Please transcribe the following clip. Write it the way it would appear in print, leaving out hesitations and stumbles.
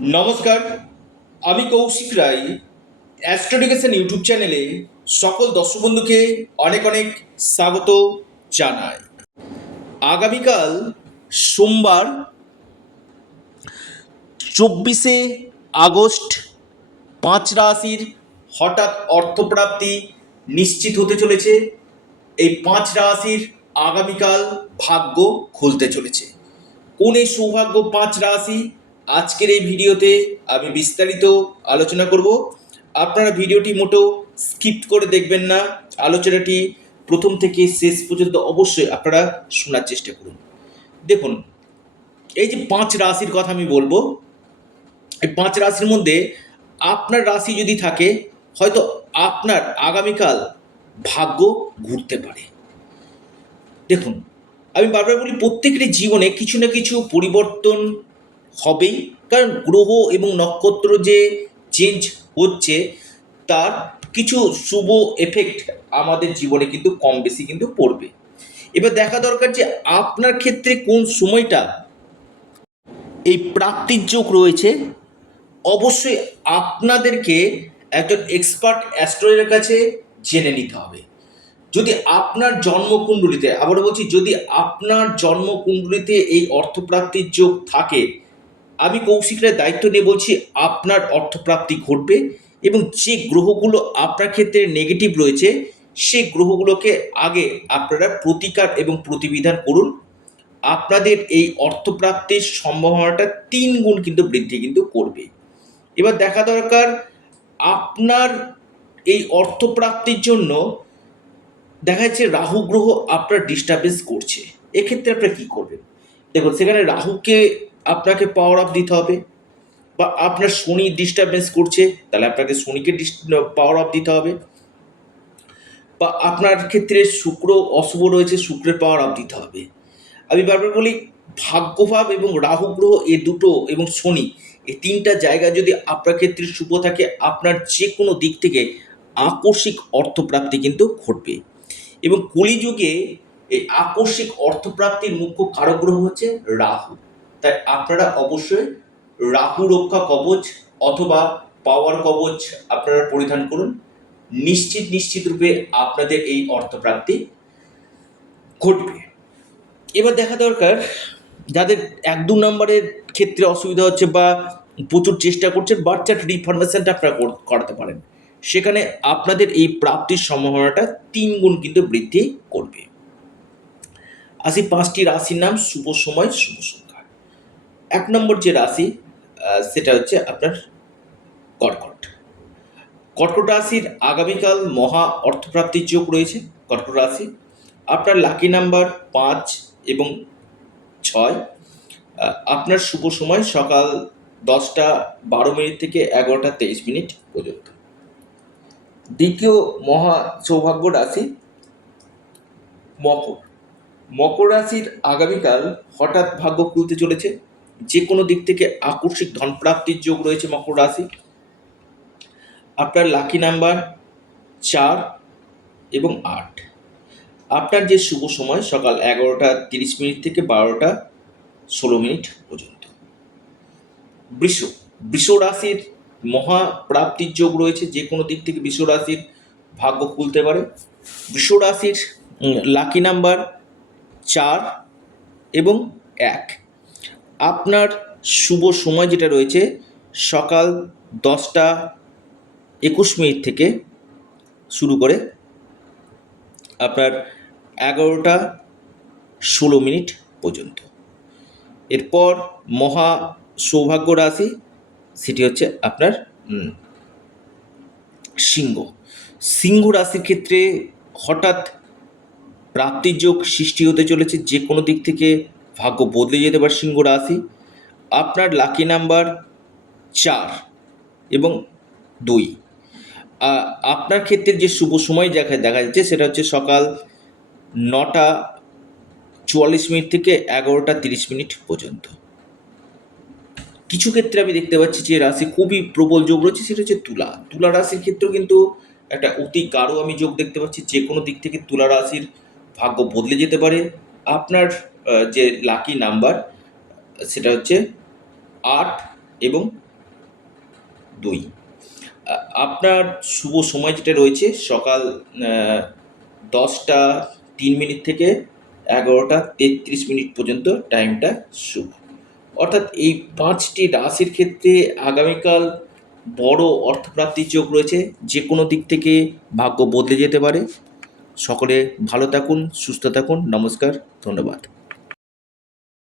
নমস্কার, আমি কৌশিক রায়। অ্যাস্ট্রোডিকেশন ইউটিউব চ্যানেলে সকল দর্শক বন্ধুকে অনেক অনেক স্বাগত জানাই। আগামীকাল সোমবার 24শে আগস্ট 5 রাশির হঠাৎ অর্থপ্রাপ্তি নিশ্চিত হতে চলেছে। এই 5 রাশির আগামীকাল ভাগ্য খুলতে চলেছে। কোন এই সৌভাগ্য 5 রাশি, আজকের এই ভিডিওতে আমি বিস্তারিত আলোচনা করব। আপনারা ভিডিওটি মোটেও স্কিপ করে দেখবেন না, আলোচনাটি প্রথম থেকে শেষ পর্যন্ত অবশ্যই আপনারা শোনার চেষ্টা করুন। দেখুন, এই যে 5 রাশির কথা আমি বলবো, এই 5 রাশির মধ্যে আপনার রাশি যদি থাকে, হয়তো আপনার আগামীকাল ভাগ্য ঘুরতে পারে। দেখুন, আমি বারবার বলি, প্রত্যেকেরই জীবনে কিছু না কিছু পরিবর্তন হবেই, কারণ গ্রহ এবং নক্ষত্র যে চেঞ্জ হচ্ছে তার কিছু শুভ এফেক্ট আমাদের জীবনে কিন্তু কম বেশি কিন্তু পড়বে। এবার দেখা দরকার যে আপনার ক্ষেত্রে কোন সময়টা এই প্রাপ্তির যোগ রয়েছে। অবশ্যই আপনাদেরকে একজন এক্সপার্ট অ্যাস্ট্রোলজারের কাছে জেনে নিতে হবে। যদি আপনার জন্মকুণ্ডলিতে, আবার বলছি, যদি আপনার জন্মকুণ্ডলিতে এই অর্থপ্রাপ্তির যোগ থাকে, আমি কৌশিক রায়ের দায়িত্ব নিয়ে বলছি, আপনার অর্থপ্রাপ্তি ঘটবে। এবং যে গ্রহগুলো আপনার ক্ষেত্রে নেগেটিভ রয়েছে, সেই গ্রহগুলোকে আগে আপনারা প্রতিকার এবং প্রতিবিধান করুন। আপনাদের এই অর্থপ্রাপ্তির সম্ভাবনাটা 3 গুণ কিন্তু বৃদ্ধি কিন্তু করবে। এবার দেখা দরকার, আপনার এই অর্থপ্রাপ্তির জন্য দেখা যাচ্ছে রাহু গ্রহ আপনার ডিস্টার্বেন্স করছে। এক্ষেত্রে আপনারা কী করবেন? দেখুন, সেখানে রাহুকে আপনাকে পাওয়ার অফ দিতে হবে, বা আপনার শনি ডিস্টার্বেন্স করছে, তাহলে আপনাকে শনিকে পাওয়ার অফ দিতে হবে, বা আপনার ক্ষেত্রে শুক্র অশুভ রয়েছে, শুক্রের পাওয়ার অফ দিতে হবে। আমি বারবার বলি, ভাগ্যভাব এবং রাহু গ্রহ এ দুটো এবং শনি, এই 3টা জায়গা যদি আপনার ক্ষেত্রে শুভ থাকে, আপনার যে কোনো দিক থেকে আকস্মিক অর্থপ্রাপ্তি কিন্তু ঘটবে। এবং কলিযুগে এই আকস্মিক অর্থপ্রাপ্তির মুখ্য কারক গ্রহ হচ্ছে রাহু। তাই আপনারা অবশ্যই রাহু রক্ষা কবচ অথবা পাওয়ার কবচ আপনারা পরিধান করুন। নিশ্চিত রূপে আপনাদের এই অর্থপ্রাপ্তি ঘটবে। এবার দেখা দরকার, যাদের 1-2 নম্বরের ক্ষেত্রে অসুবিধা হচ্ছে বা প্রচুর চেষ্টা করছেন, বার্থ চার্ট রিফরমেশনটা আপনারা করাতে পারেন। সেখানে আপনাদের এই প্রাপ্তির সম্ভাবনাটা 3 গুণ কিন্তু বৃদ্ধি করবে। আসি 5টি রাশির নাম, শুভ সময়, শুভ সংখ্যা। 1 নম্বর যে রাশি, সেটা হচ্ছে আপনার কর্কট। কর্কট রাশির আগামীকাল মহা অর্থপ্রাপ্তির যোগ রয়েছে। কর্কট রাশি, আপনার লাকি নাম্বার 5 এবং 6। আপনার শুভ সময় সকাল 10টা 12 মিনিট থেকে 11টা 23 মিনিট পর্যন্ত। দ্বিতীয় মহা সৌভাগ্য রাশি মকর। মকর রাশির আগামীকাল হঠাৎ ভাগ্য খুলতে চলেছে। যে কোনো দিক থেকে আকস্মিক ধনপ্রাপ্তির যোগ রয়েছে মকর রাশি। আপনার লাকি নাম্বার 4 এবং 8। আপনার যে শুভ সময় সকাল 11টা 30 মিনিট থেকে 12টা 16 মিনিট পর্যন্ত। বৃষ রাশির মহা প্রাপ্তির যোগ রয়েছে। যে কোনো দিক থেকে বৃষ রাশির ভাগ্য খুলতে পারে। বৃষ রাশির লাকি নাম্বার 4 এবং 1। আপনার শুভ সময় যেটা রয়েছে সকাল 10টা 21 মিনিট থেকে শুরু করে আপনার 11টা 16 মিনিট পর্যন্ত। এরপর মহা সৌভাগ্য রাশি, সেটি হচ্ছে আপনার সিংহ রাশির ক্ষেত্রে হঠাৎ প্রাপ্তির যোগ সৃষ্টি হতে চলেছে। যে কোনো দিক থেকে ভাগ্য বদলে যেতে পারে সিংহ রাশি। আপনার লাকি নাম্বার 4 এবং 2। আপনার ক্ষেত্রে যে শুভ সময় দেখা যাচ্ছে সেটা হচ্ছে সকাল 9টা 44 মিনিট থেকে 11টা 30 মিনিট পর্যন্ত। কিছু ক্ষেত্রে আমি দেখতে পাচ্ছি যে রাশি খুবই প্রবল যোগ রয়েছে, সেটা হচ্ছে তুলা রাশির ক্ষেত্রেও কিন্তু একটা অতি গাঢ় আমি যোগ দেখতে পাচ্ছি। যে কোনো দিক থেকে তুলা রাশির ভাগ্য বদলে যেতে পারে। আপনার যে লাকি নাম্বার সেটা হচ্ছে 8 এবং 2। আপনার শুভ সময় যেটা রয়েছে সকাল 10টা 3 মিনিট থেকে 11টা 33 মিনিট পর্যন্ত টাইমটা শুভ। অর্থাৎ এই 5টি রাশির ক্ষেত্রে আগামীকাল বড় অর্থপ্রাপ্তির যোগ রয়েছে। যে কোনো দিক থেকে ভাগ্য বদলে যেতে পারে। সকলে ভালো থাকুন, সুস্থ থাকুন। নমস্কার, ধন্যবাদ।